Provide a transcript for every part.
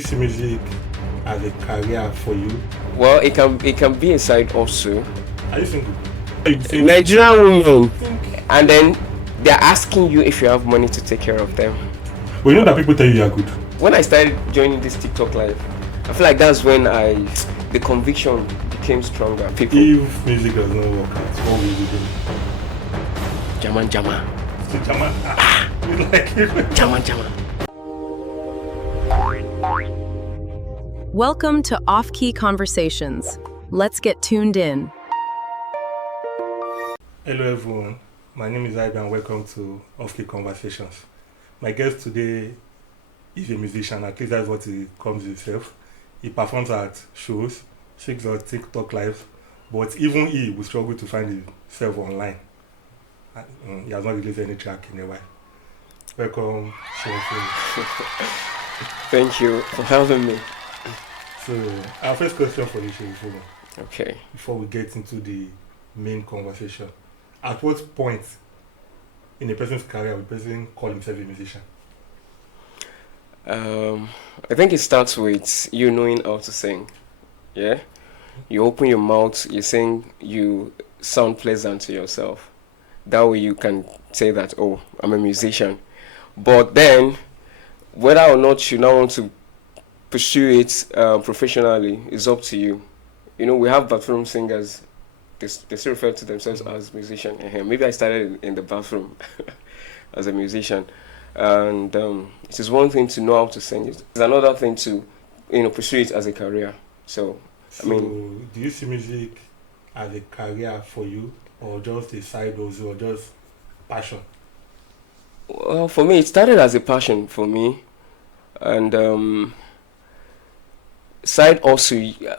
See music as a career for you? Well, it can be a side also. Are you single? You say Nigerian women, and then they're asking you if you have money to take care of them. But you know that people tell you are good. When I started joining this TikTok life, I feel like that's when the conviction became stronger. People, If music does not work out, what will you do? Jama, Still German? You like it? Jama. Welcome to Offkey Conversations. Let's get tuned in. Hello everyone, my name is HYBEE and welcome to Offkey Conversations. My guest today is a musician, at least that's what he calls himself. He performs at shows, speaks on TikTok live, but even he will struggle to find himself online. He has not released any track in a while. Welcome, Seunfunmi. Thank you for having me. So, our first question for you, Seunfunmi, Okay. before we get into the main conversation. At what point in a person's career will a person call himself a musician? I think it starts with you knowing how to sing. Yeah? You open your mouth, you sing, you sound pleasant to yourself. That way you can say that, oh, I'm a musician. But then, whether or not you now want to pursue it professionally is up to you. You know, we have bathroom singers. They still refer to themselves as musician. Maybe I started in the bathroom as a musician. And it is one thing to know how to sing. It's another thing to, pursue it as a career. So, Do you see music as a career for you, or just a side hustle, or just passion? well, for me, it started as a passion for me. And side also,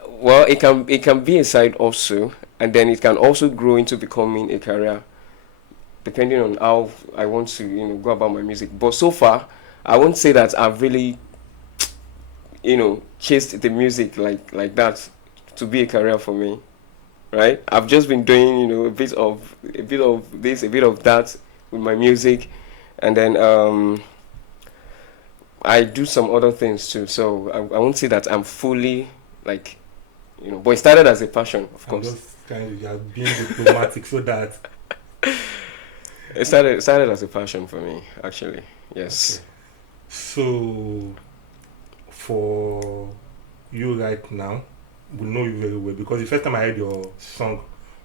well, it can be a side also, and then it can also grow into becoming a career, depending on how I want to go about my music. But so far, I won't say that I've really chased the music like that to be a career for me, right? I've just been doing a bit of this, a bit of that with my music, and then I do some other things too. So I won't say that I'm fully but it started as a passion, of I'm course. just you are being diplomatic so that. It started as a passion for me, actually. Yes. Okay. So, for you right now, we know you very well because the first time I heard your song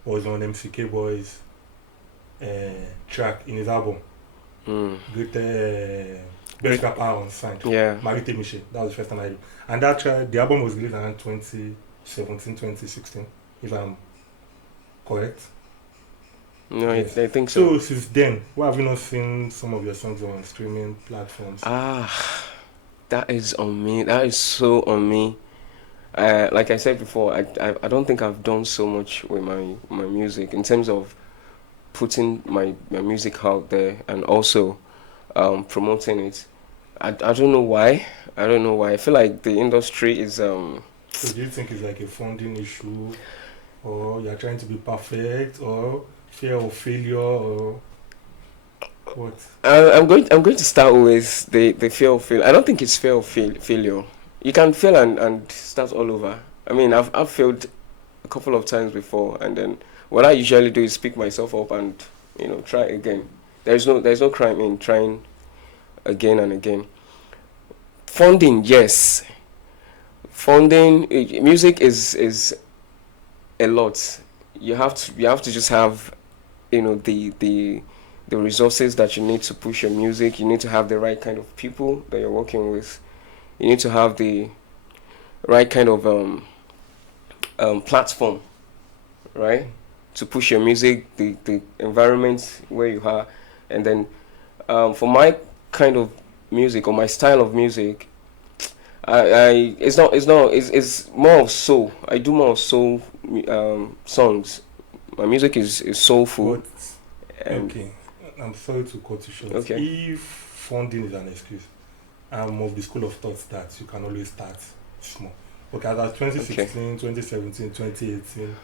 was on MCK Boy's track in his album, Mm. Great Berika Power on Signed. Yeah. Marite Miche. That was the first time I heard it. And that track, the album was released around 2017, 2016, if I'm correct. No, Yes. I think so. So, since then, why have you not seen some of your songs on streaming platforms? That is on me. That is so on me. Like I said before, I don't think I've done so much with my music in terms of putting my music out there and also promoting it. I don't know why. I feel like the industry is So do you think it's like a funding issue, or you're trying to be perfect, or fear of failure, or what? I'm going to start with the fear of failure. I don't think it's fear of failure. You can fail and start all over. I mean, I've failed a couple of times before, and then what I usually do is pick myself up and try again. There's no crime in trying again and again. Funding, yes. Music is a lot. You have to just have the resources that you need to push your music. You need to have the right kind of people that you're working with. You need to have the right kind of platform, right, to push your music, the environment where you are. And then for my kind of music or my style of music, it's more of soul. I do more of soul songs. My music is soulful. But And okay, I'm sorry to cut you short. Okay. If funding is an excuse, I'm of the school of thought that you can always start small. Okay, as 2016, 2017, 2018,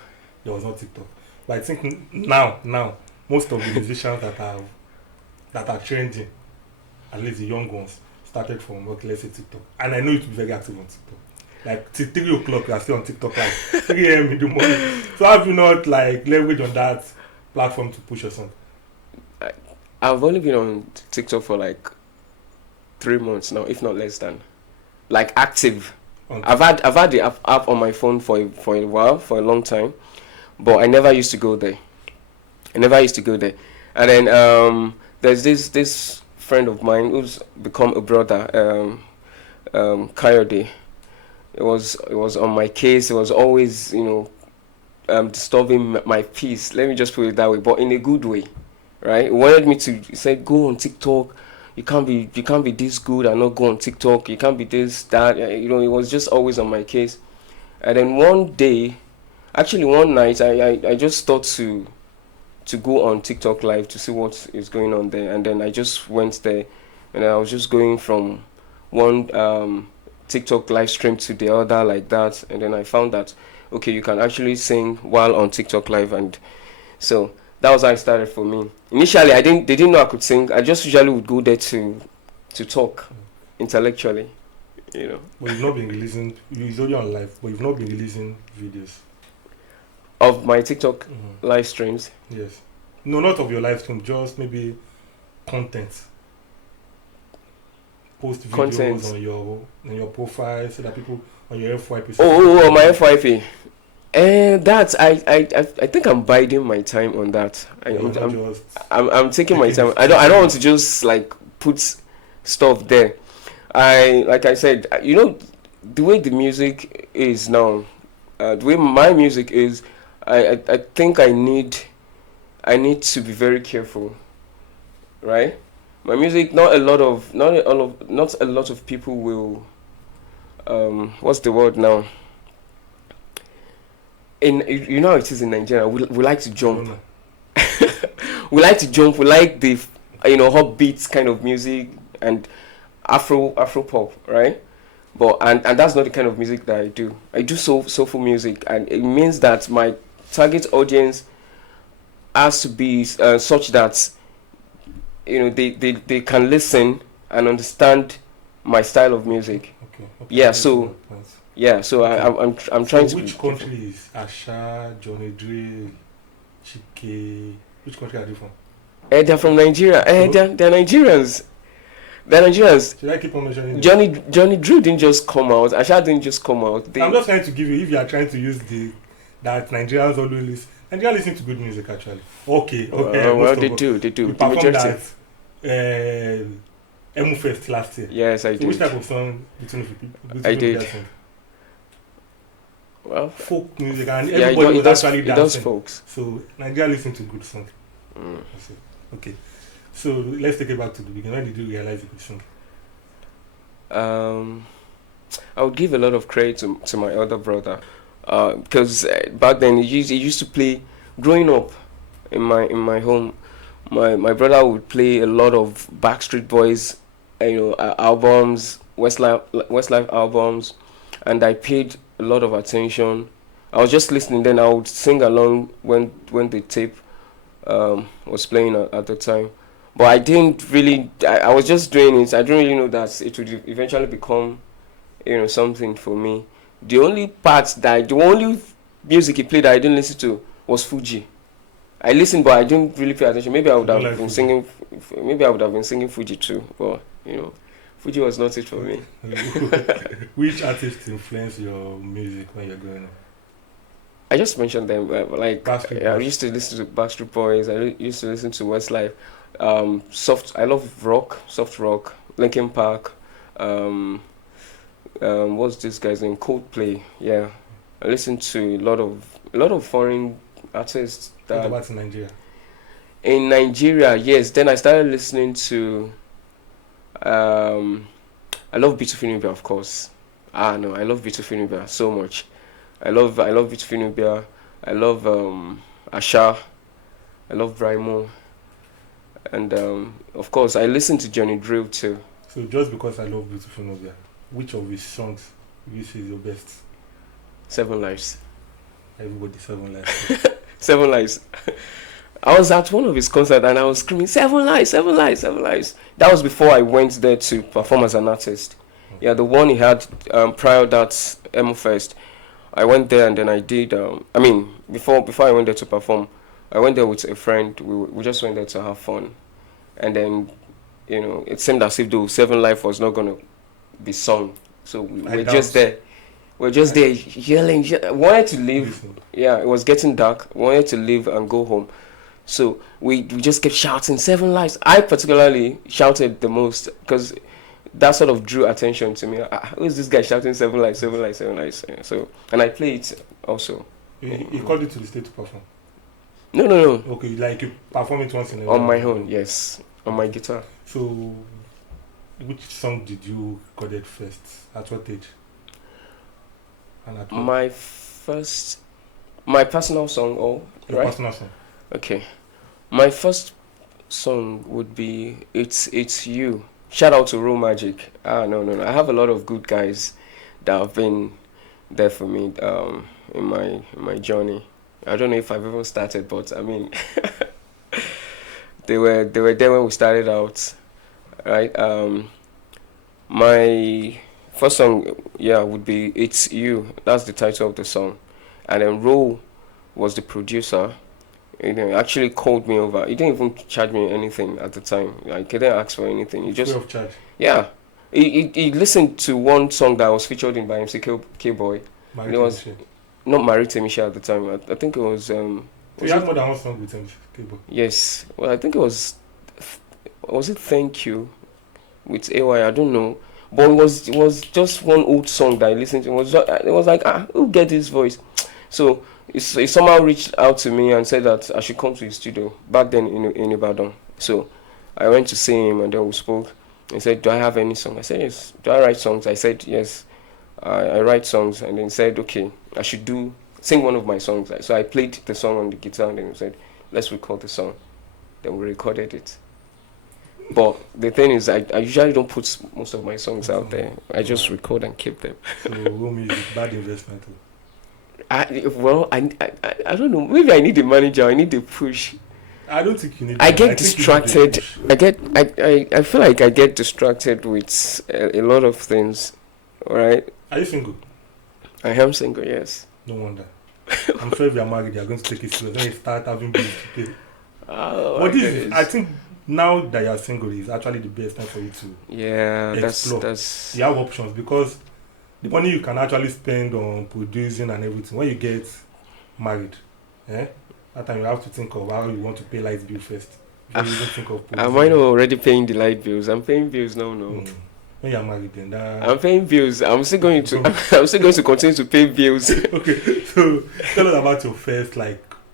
there was no TikTok. But I think now, most of the musicians that are trending, at least the young ones, started from, okay, let's say TikTok, and I know you to be very active on TikTok. Like till 3 o'clock, you are still on TikTok, like 3 a.m. in the morning. So have you not like leverage on that platform to push your song? I've only been on TikTok for like 3 months now, if not less than. Like active. I've had the app on my phone for a while, for a long time, but I never used to go there. And then there's this friend of mine who's become a brother, Coyote. It was on my case. It was always, disturbing my peace. Let me just put it that way, but in a good way, right? He wanted me to. He said, "Go on TikTok. You can't be this good and not go on TikTok. You can't be this, that." It was just always on my case. And then one night, I just thought to go on TikTok live to see what is going on there. And then I just went there, and I was just going from one TikTok live stream to the other like that. And then I found that, okay, you can actually sing while on TikTok live. And so that was how it started for me. Initially, they didn't know I could sing. I just usually would go there to talk intellectually, But you've not been releasing. You're only on live, but you've not been releasing videos of my TikTok live streams. Yes. No, not of your live stream. Just maybe content. Post videos on your profile so that people on your FYP. Oh, on my FYP. And that I think I'm biding my time on that. I'm taking my time. I don't want to just like put stuff there. Like I said, the way the music is now, the way my music is, I think I need to be very careful, right? My music, not a lot of people will. What's the word now? How it is in Nigeria. We like to jump. We like to jump. We like the hot beats kind of music and Afro pop, right? But and that's not the kind of music that I do. I do soulful music, and it means that my target audience has to be such that they can listen and understand my style of music. Okay. Yeah. So I'm trying to. Which country is Asha, Johnny Drill, Chike? Which country are they from? They're from Nigeria. They're Nigerians. They're Nigerians. Should I keep on mentioning Johnny Drew didn't just come out. Asha didn't just come out. I'm just trying to give you, if you are trying to use that Nigerians always listen. Nigerians listen to good music actually. Okay. Well, they do. We performed at Emu Fest last year. Yes, I did. Which type of song between I did. that song? Well, folk music, and everybody was actually dancing. It does folks. So Nigeria listen to good songs. Okay. So let's take it back to the beginning. When did you realize you could sing? I would give a lot of credit to my elder brother, because back then he used to play. Growing up in my home, my brother would play a lot of Backstreet Boys, albums, Westlife albums, and I paid a lot of attention. I was just listening. Then I would sing along when the tape was playing at the time. But I didn't really. I was just doing it. I didn't really know that it would eventually become, something for me. The only music he played that I didn't listen to was Fuji. I listened, but I didn't really pay attention. Maybe I would have been singing. Maybe I would have been singing Fuji too. But Fuji was not it for me. Which artist influenced your music when you're growing up? I just mentioned them. I used to listen to Backstreet Boys. I used to listen to Westlife. I love rock, soft rock, Linkin Park. What's this guy's name? Coldplay. Yeah, I listen to a lot of foreign artists. What about in Nigeria? In Nigeria, yes. Then I started listening to. I love Beautiful Nubia, of course. No, I love Beautiful Nubia so much. I love Beautiful Nubia. I love Asha. I love Brimo. And of course, I listen to Johnny Drill too. So just because I love Beautiful Nubia, which of his songs you say is your best? 7 Lives. Everybody 7 Lives. 7 Lives. I was at one of his concerts and I was screaming, "Seven lives, seven lives, seven lives." That was before I went there to perform as an artist. Yeah, the one he had prior that Emo Fest. I went there and then I did. Before I went there to perform, I went there with a friend. We just went there to have fun, and then it seemed as if the Seven Life was not gonna be sung. So we're just there. We're just there yelling. Wanted to leave. Yeah, it was getting dark. Wanted to leave and go home. So we just kept shouting Seven Lives. I particularly shouted the most because that sort of drew attention to me. Who is this guy shouting Seven Lives, Seven Lives, Seven Lives? So, and I played it also. He called you to the stage to perform? No. Okay, like you perform it once in a while? On while? my own, yes. On my guitar. So, which song did you record it first? At what age? And at what? My personal song, Your right? personal song. Okay. My first song would be It's You. Shout out to Real Magic. No. I have a lot of good guys that have been there for me in my journey. I don't know if I've ever started, but I mean, they were there when we started out, right? My first song, would be It's You. That's the title of the song, and then Ro was the producer. Actually called me over. He didn't even charge me anything at the time. Like, he didn't ask for anything. He just Free of charge. Yeah. He listened to one song that was featured in by MC K-Boy. It was not Married to Misha at the time. I think it was so you had more than one song with MC K-Boy? Yes. Well, I think it was it Thank You with AY? I don't know. But it was just one old song that I listened to. It was like, who get this voice? So he somehow reached out to me and said that I should come to his studio back then in Ibadan. So I went to see him and then we spoke. He said, "Do I have any song?" I said, "Yes." "Do I write songs?" I said, "Yes, I write songs." And then he said, "Okay, I should sing one of my songs." So I played the song on the guitar and then he said, "Let's record the song." Then we recorded it. But the thing is, I usually don't put most of my songs out there. I just record and keep them. So home music, bad investment. I don't know. Maybe I need a manager. I need a push. I don't think you need. I get distracted. I feel like I get distracted with a lot of things. All right. Are you single? I am single. Yes. No wonder. I'm sure if you're married, you're going to take it serious. When you start having bills to pay. I think now that you're single is actually the best time for you to explore. That's you have options because the money you can actually spend on producing and everything when you get married, that time you have to think of how you want to pay light bill first. Before you even think of am I not already paying the light bills? I'm paying bills now. When you're married, then I'm paying bills. I'm still going to continue to pay bills. Okay, so tell us about your first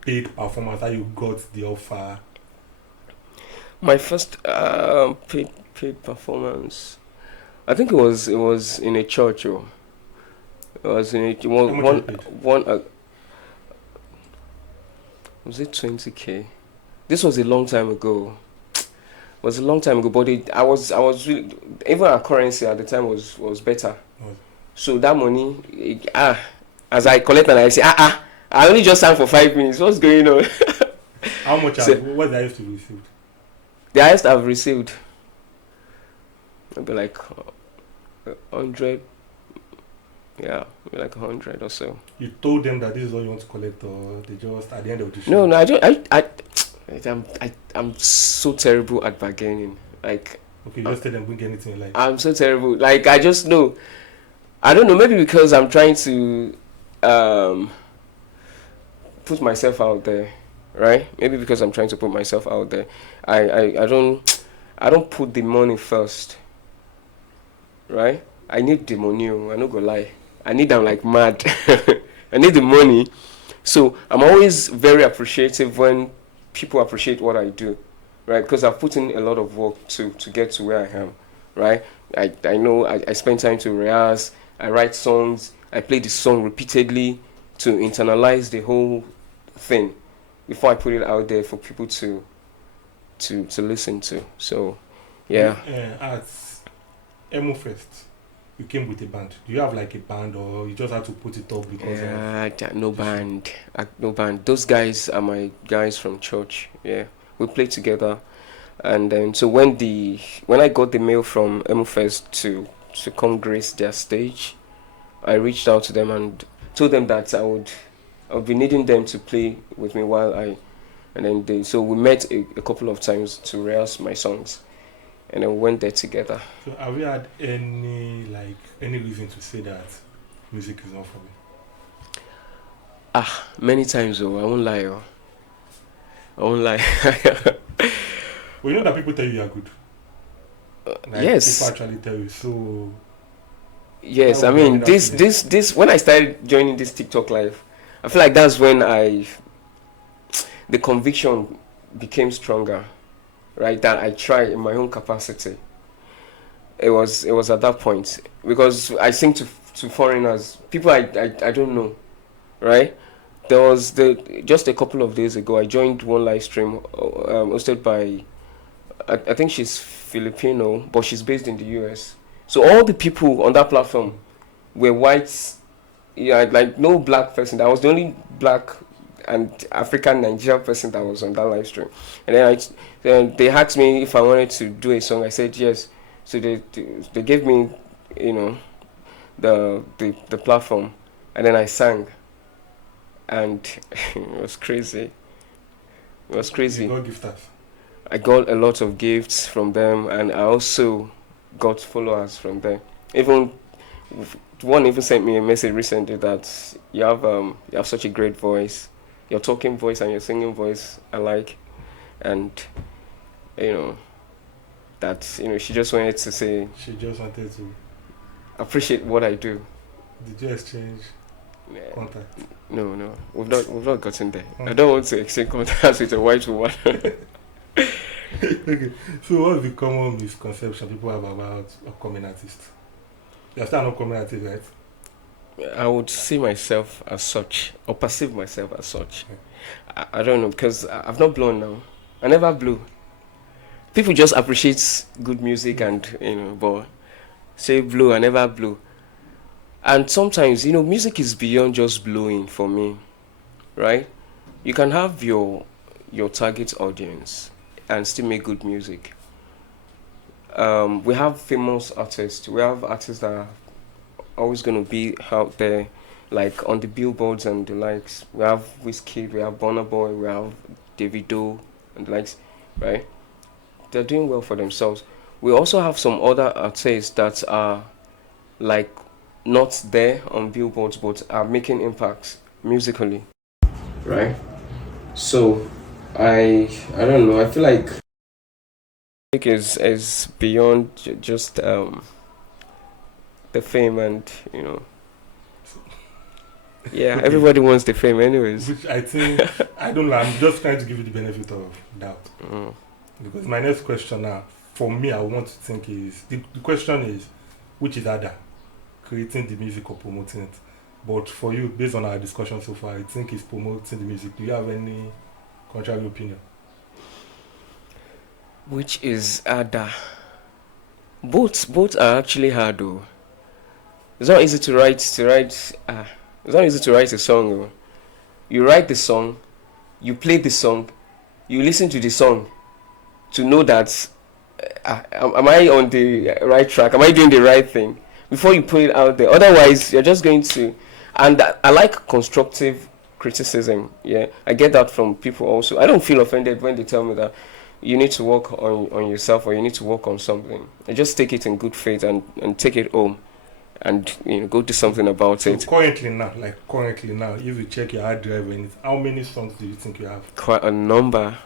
paid performance. How you got the offer? My first paid performance, I think it was in a church. It was in one. Was it 20K? This was a long time ago. It was a long time ago, but I was really, even our currency at the time was better. So that money, as I collect and I say, I only just sang for 5 minutes. What's going on? How much? What the highest you received? The highest I've received, maybe like 100. Yeah, maybe like 100 or so. You told them that this is all you want to collect, or they just at the end of the show? No, I don't. I'm so terrible at bargaining. Like, okay, just tell them bring anything you like. I'm so terrible. Like, I just know. I don't know. Maybe because I'm trying to put myself out there, right? Maybe because I'm trying to put myself out there. I don't put the money first, right? I need the money. I'm not gonna lie. I need them like mad. I need the money. So I'm always very appreciative when people appreciate what I do, right? Because I've put in a lot of work to get to where I am, right? I know I spend time to rehearse. I write songs. I play the song repeatedly to internalize the whole thing before I put it out there for people to listen to. So, yeah. At Emo Fest, you came with a band. Do you have like a band, or you just had to put it up because of No band. No band. Those guys are my guys from church. Yeah, we play together, and then so when I got the mail from MFest to come grace their stage, I reached out to them and told them that I would be needing them to play with me and then so we met a couple of times to rehearse my songs, and then we went there together. So have you had any reason to say that music is not for me? Many times though, I won't lie. I won't lie. Well, you know that people tell you are good. Yes. People actually tell you. So yes, I mean this when I started joining this TikTok life, I feel like that's when the conviction became stronger, right? That I try in my own capacity. It was at that point because I sing to foreigners, people I don't know, right? There was just a couple of days ago I joined one live stream hosted by I think she's Filipino but she's based in the US. So all the people on that platform were whites. Yeah, like no black person. I was the only black and African Nigerian person that was on that live stream. And then they asked me if I wanted to do a song. I said yes. So they gave me, the platform, and then I sang, and it was crazy. It was crazy. You got gifters. I got a lot of gifts from them, and I also got followers from them. Even one even sent me a message recently that you have such a great voice, your talking voice and your singing voice I like, and that she just wanted to say She just wanted to appreciate what I do. Did you exchange contact? No, we've not gotten there. I don't want to exchange contacts with a white woman. Okay, so what's the common misconception people have about upcoming artists? You're still an upcoming artist, right? I would see myself as such, or perceive myself as such. I don't know, because I've not blown now. I never blew. People just appreciate good music and, but say blew, I never blew. And sometimes, music is beyond just blowing for me, right? You can have your target audience and still make good music. We have famous artists. We have artists that are always going to be out there, like on the billboards and the likes. We have Wizkid, we have Burna Boy, we have Davido and the likes, right? They're doing well for themselves. We also have some other artists that are like not there on billboards but are making impacts musically, right? So I don't know. I feel like music is beyond just the fame and yeah, Okay. everybody wants the fame anyways. Which I think, I don't know, I'm just trying to give you the benefit of doubt. Because my next question now, for me, I want to think is, the question is, which is harder, creating the music or promoting it? But for you, based on our discussion so far, I think it's promoting the music. Do you have any contrary opinion? Which is harder? Both are actually hard though. It's not easy to write. It's not easy to write a song. Though. You write the song, you play the song, you listen to the song, to know that am I on the right track? Am I doing the right thing? Before you put it out there. Otherwise, you're just going to. And I like constructive criticism. Yeah, I get that from people also. I don't feel offended when they tell me that you need to work on yourself or you need to work on something. I just take it in good faith and take it home and go do something about it. Currently now, if you check your hard drive, how many songs do you think you have? Quite a number.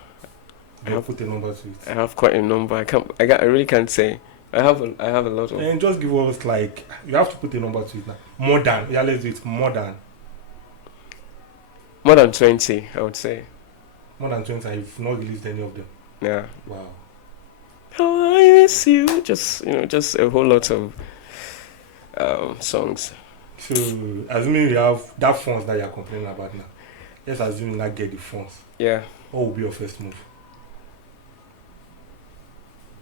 Put a number to it. I have quite a number. I really can't say. I have a lot of. And just give us you have to put a number to it now. Let's do it more than 20, I would say. More than 20, and you've not released any of them. Yeah. Wow. How I miss you. Just a whole lot of songs. So assuming you have that funds that you're complaining about now, let's assume you not get the funds. Yeah. What will be your first move?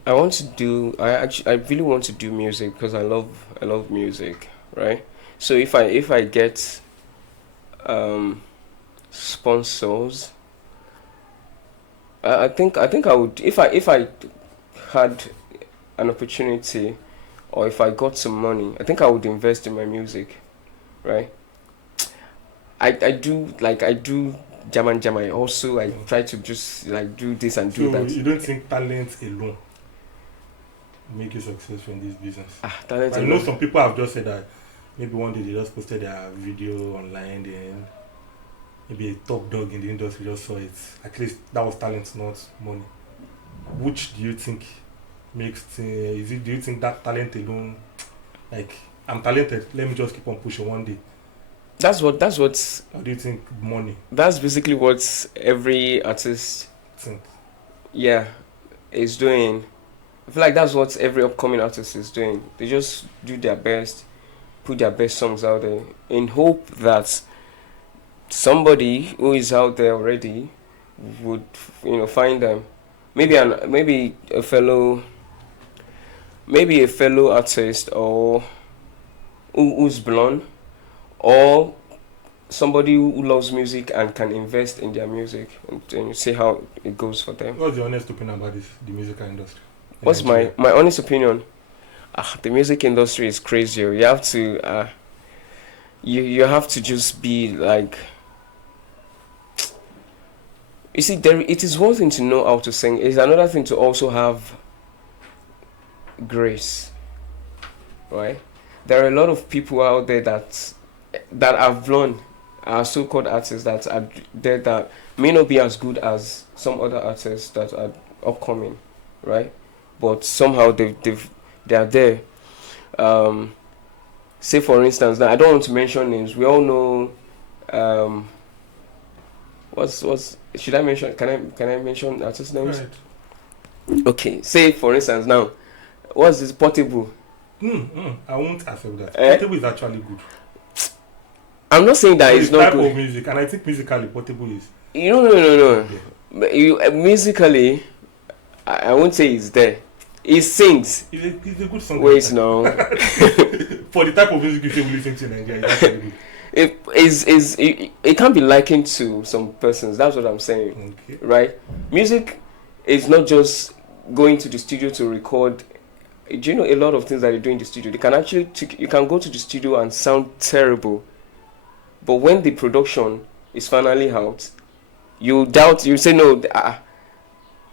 I want to do. I really want to do music because I love music, right? So if I get um sponsors, I think I would if I had an opportunity or if I got some money, I think I would invest in my music, right? I do jama. Also, I try to just like do this and do So that. you don't think talent alone make you successful in this business? Talent I know alone. some people have just said that maybe one day they just posted their video online, then maybe a top dog in the industry just saw it. At least that was talent, not money. Which do you think makes is it? Do you think that talent alone, like I'm talented, let me just keep on pushing one day? That's Or do you think money? that's basically what every artist, Think yeah, is doing. I feel like that's what every upcoming artist is doing. They just do their best, put their best songs out there in hope that somebody who is out there already would, find them. Maybe a fellow artist, or who's blonde, or somebody who loves music and can invest in their music, and see how it goes for them. what's your honest opinion about this, the musical industry? In What's my Nigeria? my honest opinion? The music industry is crazy. You have to you have to just be like, you see, there it is one thing to know how to sing. It's another thing to also have grace, right? There are a lot of people out there that have blown, are so-called artists that are there that may not be as good as some other artists that are upcoming, right? But somehow they are there. Um, Say for instance, now I don't want to mention names. We all know. What's should I mention? Can I mention artist names? Right. Okay. Say for instance now, what's this Portable? I won't accept that. Eh? Portable is actually good. I'm not saying that For it's the not type good. of music, and I think musically Portable is. No. Yeah. But you musically, I won't say it's there. He sings. It's a good song. Wait, no. For the type of music you say we listen to in Nigeria, it's actually good. It can't be likened to some persons. That's what I'm saying, Okay. right? Music is not just going to the studio to record. Do you know a lot of things that you do in the studio? They can actually you can go to the studio and sound terrible, but when the production is finally out, you doubt. You say no.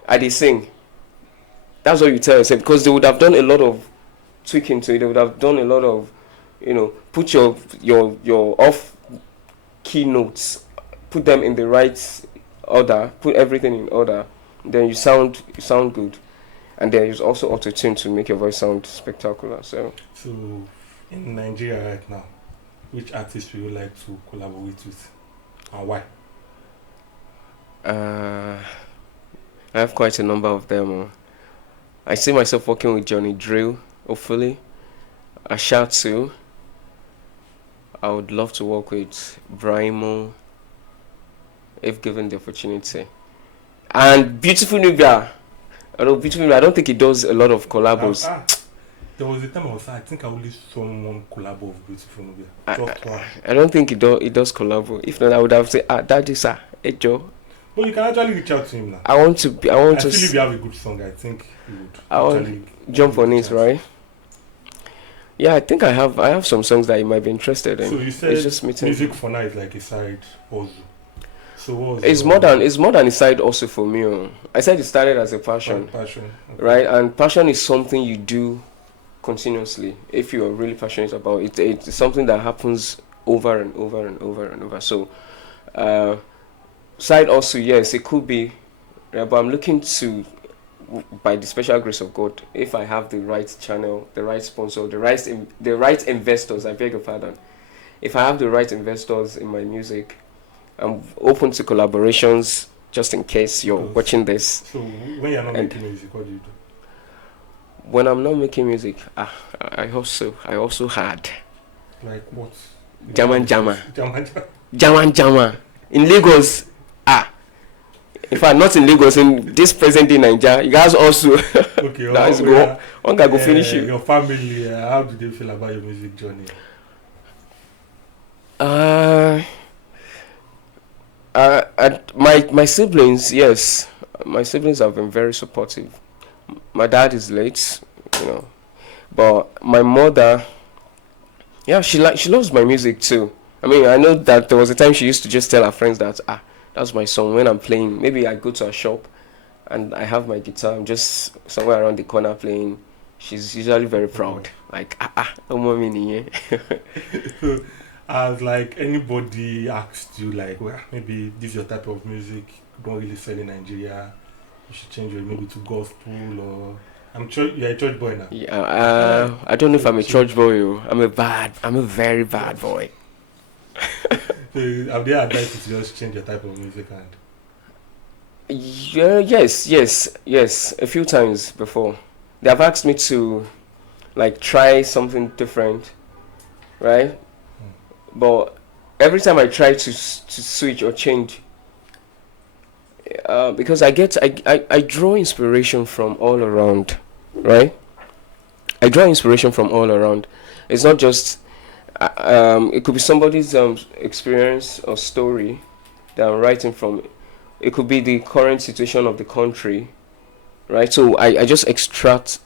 I did sing. That's what you tell yourself, because they would have done a lot of tweaking to it. They would have done a lot of, put your off key notes, put them in the right order, put everything in order. Then you sound good, and there is also auto tune to make your voice sound spectacular. So So, in Nigeria right now, which artist would you like to collaborate with, and why? I have quite a number of them. I see myself working with Johnny Drill, hopefully. Ashatu. I would love to work with Brimo, if given the opportunity. And Beautiful Nubia. Although Beautiful Nubia, I don't think he does a lot of collabos. There was a time I think I only saw one collab of Beautiful Nubia. Just one. I don't think he does collabo. If not, I would have said, that is hey Joe. But you can actually reach out to him now. I want to feel if you have a good song, I think you would actually jump on it, chance. right? Yeah, I think I have some songs that you might be interested in. So you said It's just meeting. music for now is like a side hustle. So what was It's more than a side also for me. I said it started as a passion, passion. Okay. right? And passion is something you do continuously. If you are really passionate about it, it's something that happens over and over and over and over. So, side also, yes, it could be, but I'm looking to, by the special grace of God, if I have the right channel, the right sponsor, the right investors, I beg your pardon. If I have the right investors in my music, I'm open to collaborations. Just in case you're watching this. So when you're not making music, what do you do? When I'm not making music, I also had Like what? Jama. Jama. In Lagos, In fact, not in Lagos, in this present day Nigeria, you guys also. Okay, That's go. One guy go finish you. Your family, how do they feel about your music journey? My siblings, yes, my siblings have been very supportive. My dad is late, but my mother, yeah, she loves my music too. I mean, I know that there was a time she used to just tell her friends that that's my song when I'm playing. Maybe I go to a shop and I have my guitar, I'm just somewhere around the corner playing. She's usually very proud. Like, no more meaning, So, as like anybody asked you, like, well, maybe this is your type of music, don't really sell in Nigeria, you should change your maybe to gospel, or you're a church boy now. Yeah, I don't know if I'm a church boy. I'm a very bad boy. So, have they advised you to just change your type of music? And Yeah, yes. A few times before, they have asked me to, like, try something different, right? But every time I try to switch or change, because I draw inspiration from all around, right? I draw inspiration from all around. It's not just it could be somebody's experience or story that I'm writing from. It could be the current situation of the country, right? So I just extract,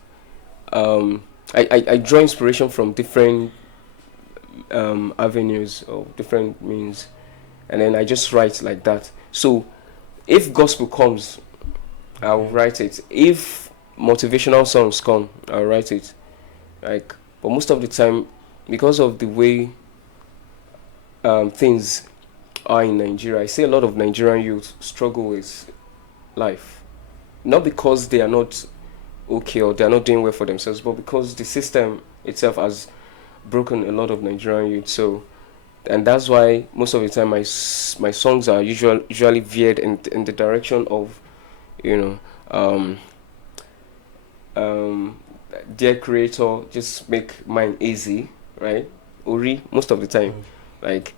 I draw inspiration from different avenues or different means, and then I just write like that. So if gospel comes, I'll write it. If motivational songs come, I'll write it. Like, but most of the time, because of the way things are in Nigeria, I see a lot of Nigerian youth struggle with life. Not because they are not okay or they are not doing well for themselves, but because the system itself has broken a lot of Nigerian youth. So, and that's why most of the time my songs are usually veered in the direction of, dear creator, just make mine easy, right? Ori, most of the time, like,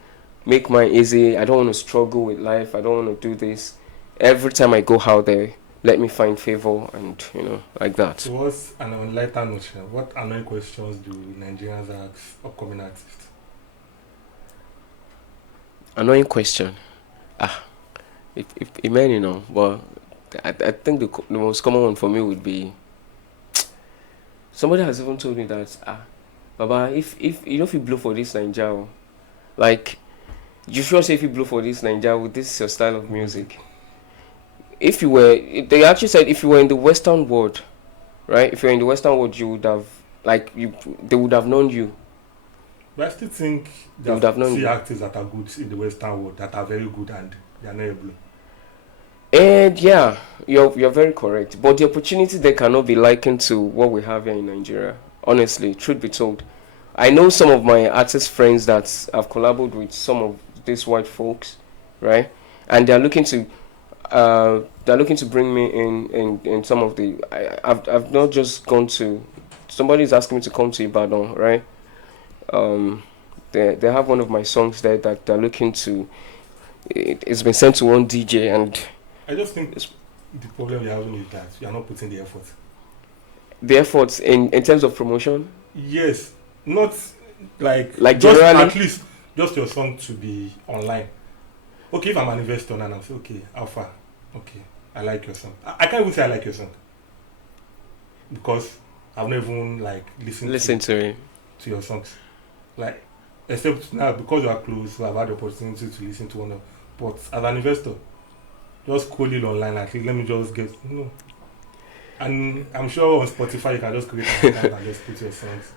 make mine easy. I don't want to struggle with life. I don't want to do this. Every time I go out there, let me find favor, and like that. So what's an lighter note? What annoying questions do Nigerians ask upcoming artists? Annoying question. It may, but I think the most common one for me would be, somebody has even told me that, Baba, if you blow for this Nigeria, like, you sure say if you blow for this Nigeria with this your style of music, they actually said if you were in the Western world, right? If you're in the Western world, you would have, they would have known you. But I still think there are actors that are good in the Western world that are very good and they are not able. And yeah, you're very correct. But the opportunity there cannot be likened to what we have here in Nigeria. Honestly, truth be told, I know some of my artist friends that have collaborated with some of these white folks, right? And they're looking to bring me in some of the. I've not just gone to. Somebody's asking me to come to Ibadan, right? They have one of my songs there that they're looking to. It's been sent to one DJ, and I just think the problem you're having is that you are not putting the effort. The efforts in terms of promotion. Yes, not like just generally? At least just your song to be online. Okay, if I'm an investor and I'm saying, okay, Alpha, okay, I like your song. I can't even say I like your song because I've never even listened to your songs. Like, except now because you are close, so I've had the opportunity to listen to one of. But as an investor, just call it online. Like, let me just get And I'm sure on Spotify you can just create an account and just put your songs.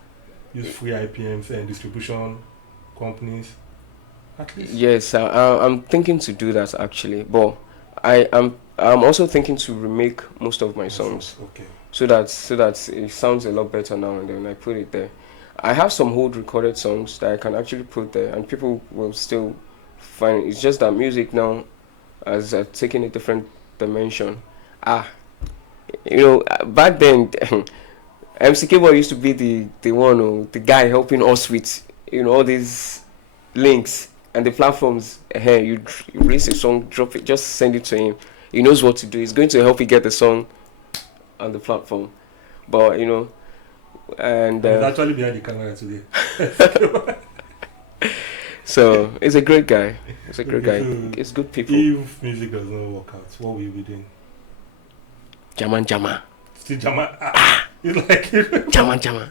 Use free IPMs and distribution companies. At least. Yes, I'm thinking to do that actually, but I'm also thinking to remake most of my songs. Okay. So that it sounds a lot better now, and then I put it there. I have some old recorded songs that I can actually put there, and people will still find it. It's just that music now has taken a different dimension. Back then, MC Cable used to be the one, the guy helping us with all these links and the platforms. You release a song, drop it, just send it to him, he knows what to do. He's going to help you get the song on the platform. But and He's actually behind the camera today. So he's a great guy. He's a great guy. So It's good people. if music does not work out, what will you be doing? Jama. Still Jama. It's like Jama.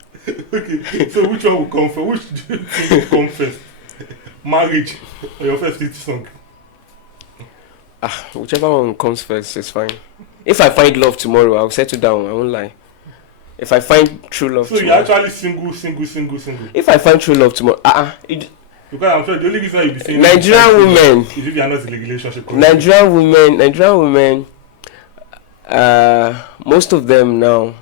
Okay, so which one will come first? Which do you think will come first? Marriage or your first hit song? Whichever one comes first is fine. If I find love tomorrow, I'll settle down. I won't lie. If I find true love So tomorrow. you're actually single. If I find true love tomorrow, Because I'm sure the only reason you'll be saying Nigerian women. is if you are not in a relationship. Nigerian women, most of them now,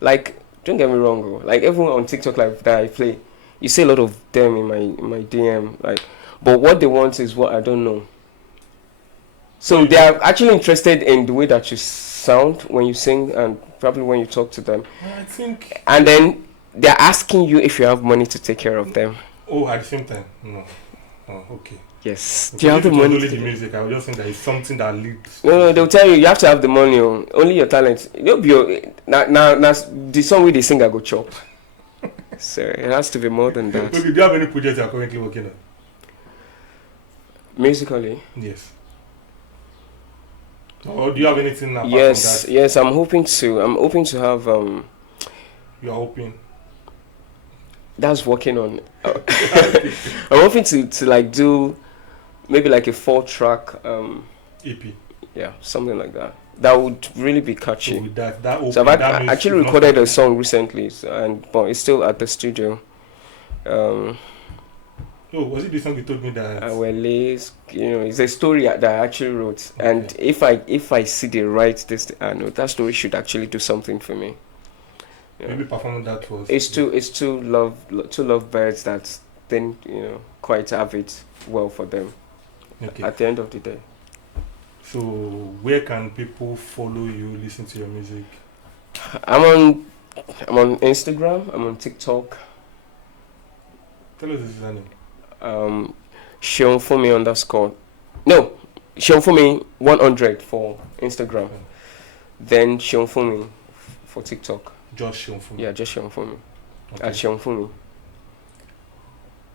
like, don't get me wrong, like everyone on TikTok like that I play, you see a lot of them in my DM, like, but what they want is what I don't know. So they are actually interested in the way that you sound when you sing and probably when you talk to them. I think. And then they're asking you if you have money to take care of them. Oh, at the same time, no. Oh, okay. Yes. Because Do you have the money? Only the music. I was just think that it's something that leads. No, they'll tell you have to have the money. Only your talent. You'll be now. The song with the singer go chop. So it has to be more than that. Okay, do you have any projects you are currently working on? Musically. Yes. Or do you have anything apart Yes. from that? Yes. I'm hoping to have. You are hoping. That's working on. I'm hoping to like do maybe like a 4-track EP. yeah, something like that. That would really be catchy. So with that So I've actually recorded a song recently, but it's still at the studio. Oh, was it the song you told me that? It's a story that I actually wrote, Okay. and if I see the right I know that story should actually do something for me. Yeah. Maybe performing that was. It's two lovebirds that then quite have it well for them. Okay. At the end of the day. So where can people follow you, listen to your music? I'm on Instagram. I'm on TikTok. Tell us his name. Seunfunmi _ No, Seunfunmi 100 for Instagram. Then Seunfunmi for TikTok. Just Seunfunmi. Yeah, just Seunfunmi. Okay. At Seunfunmi.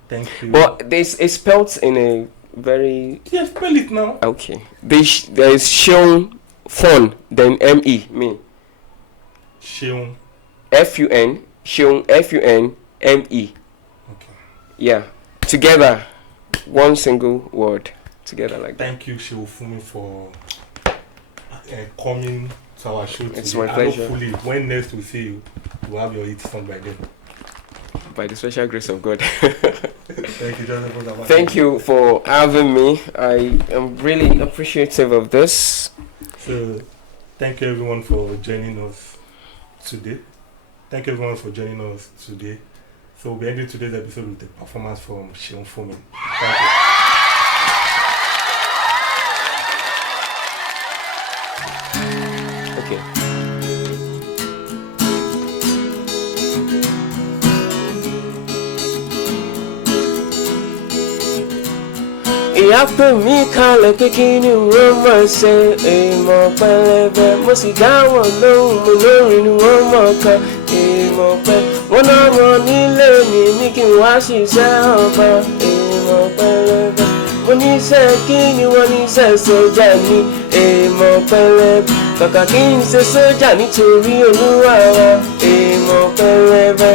Thank you. But it's spelled in a very. Yeah, spell it now. Okay. There is Seunfun, then me. Me. Seun. Fun. Seun. FUNME. Okay. Yeah. Together. One single word. Together like that. Thank you, Seunfunmi, for coming to our show today. It's my pleasure. Hopefully, when next we see you, we'll have your hit song by then. By the special grace of God. Thank you, Joseph. Thank you for having me. I am really appreciative of this. So, thank you everyone for joining us today. So, we'll be ending today's episode with a performance from Seunfunmi. Thank you. Okay. Ìyá pè mí kalẹ̀ pé kí ni wọ́n máa ṣe èèmọ̀ pẹlẹbẹ mo sì dá wọn lóhùn mo lórin ni wọ́n mọ̀ ká èèmọ̀ pẹ wọ́n náà mọ̀ nílé mi ní kí n wá ṣiṣẹ́ ọba èèmọ̀ pẹlẹbẹ mo níṣẹ́ kí ni wọ́n níṣẹ́ sójà ní èèmọ̀ pẹlẹbẹ kàkà kí n ṣe sójà nítorí Olúwa wa èèmọ̀ pẹlẹbẹ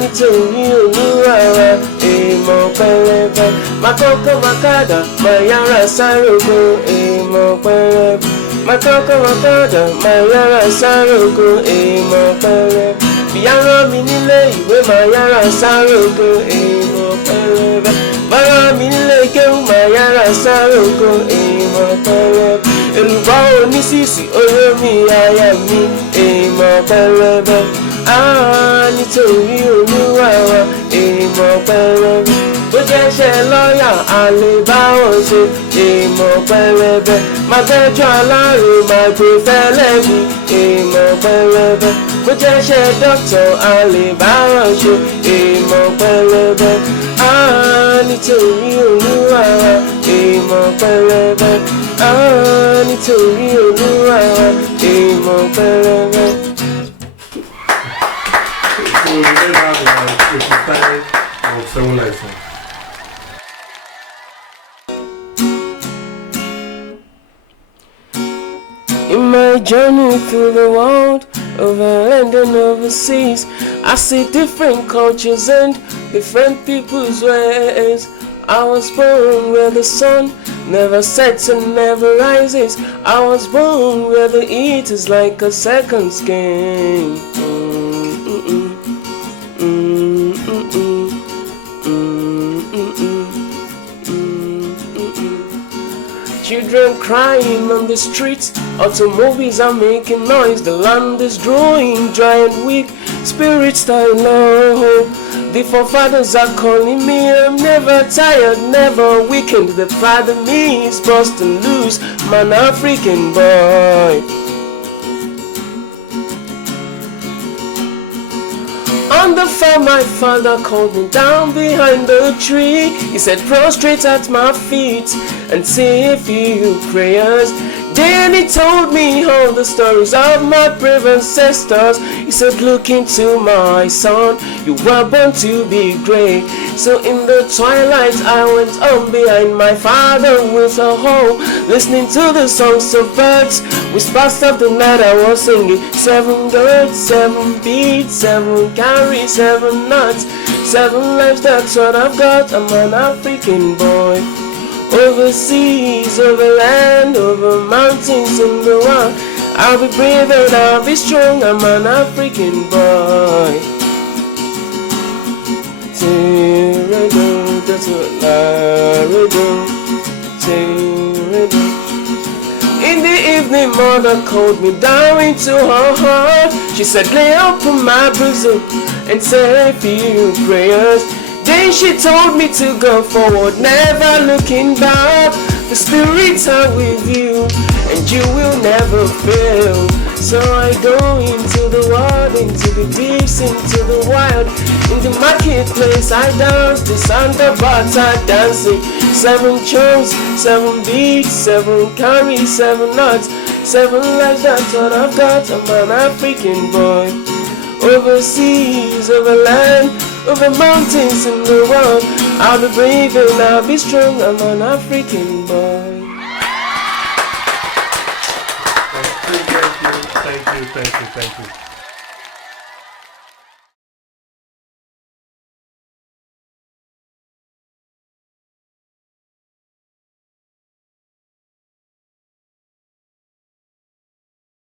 nítorí Olúwa wa èèmọ̀ pẹlẹbẹ makoko makada mayara sarogo èèmọ̀ pẹlẹbẹ makoko makada mayara sarogo èèmọ̀ pẹlẹbẹ ìyá rán mi nílé ìwé mayara sarogo èèmọ̀ pẹlẹbẹ bára mi nílé kéwú mayara sarogo èèmọ̀ pẹlẹbẹ èlùbọ́ onísìsì olómi aya mi èèmọ̀ pẹlẹbẹ nítorí Olúwa wa èèmọ̀ pẹlẹbẹ bó jẹ́ ṣe lọ́ọ̀yà a lè bá wọn ṣe èèmọ̀ pẹlẹbẹ máa gbẹ́jọ́ alárò máa gbé fẹ́lẹ́bí èèmọ̀ pẹlẹbẹ bó jẹ́ ṣe dókítà a lè bá wọn ṣe èèmọ̀ pẹlẹbẹ nítorí Olúwa wa èèmọ̀ pẹlẹbẹ nítorí. nítorí Olúwa èèmọ̀ pẹ̀lẹ́pẹ̀. So let's have a freestyle of 7 lessons. In my journey through the world, overland and overseas, I see different cultures and different people's ways. I was born where the sun never sets and never rises. I was born where the heat is like a second skin. Children crying on the streets, automobiles are making noise. The land is growing dry and weak, spirits die low. The forefathers are calling me, I'm never tired, never weakened. The pride of me is busting loose, man, African boy. On the farm, my father called me down behind the tree. He said, prostrate at my feet and say a few prayers. Then he told me all the stories of my brave ancestors. He said, look into my son, you were born to be great. So in the twilight I went on behind my father with a hoe, listening to the songs of birds. Whispers of the night I was singing, 7 girls, 7 beats, 7 carries, 7 nuts, 7 lives, that's what I've got. I'm an African boy. Overseas, over land, over mountains in the world, I'll be brave and I'll be strong. I'm an African boy. That's what I do. In the evening, mother called me down into her heart. She said, lay up on my bosom and say a few prayers. Then she told me to go forward, never looking back. The spirits are with you, and you will never fail. So I go into the world, into the deeps, into the wild. In the marketplace I dance, the Santa Bata dancing. 7 chunks, 7 beats, 7 carries, 7 nuts, 7 lives, that's what I've got. I'm an African boy. Overseas, over land, over mountains in the world, I'll be brave and I'll be strong. I'm an African boy. Thank you.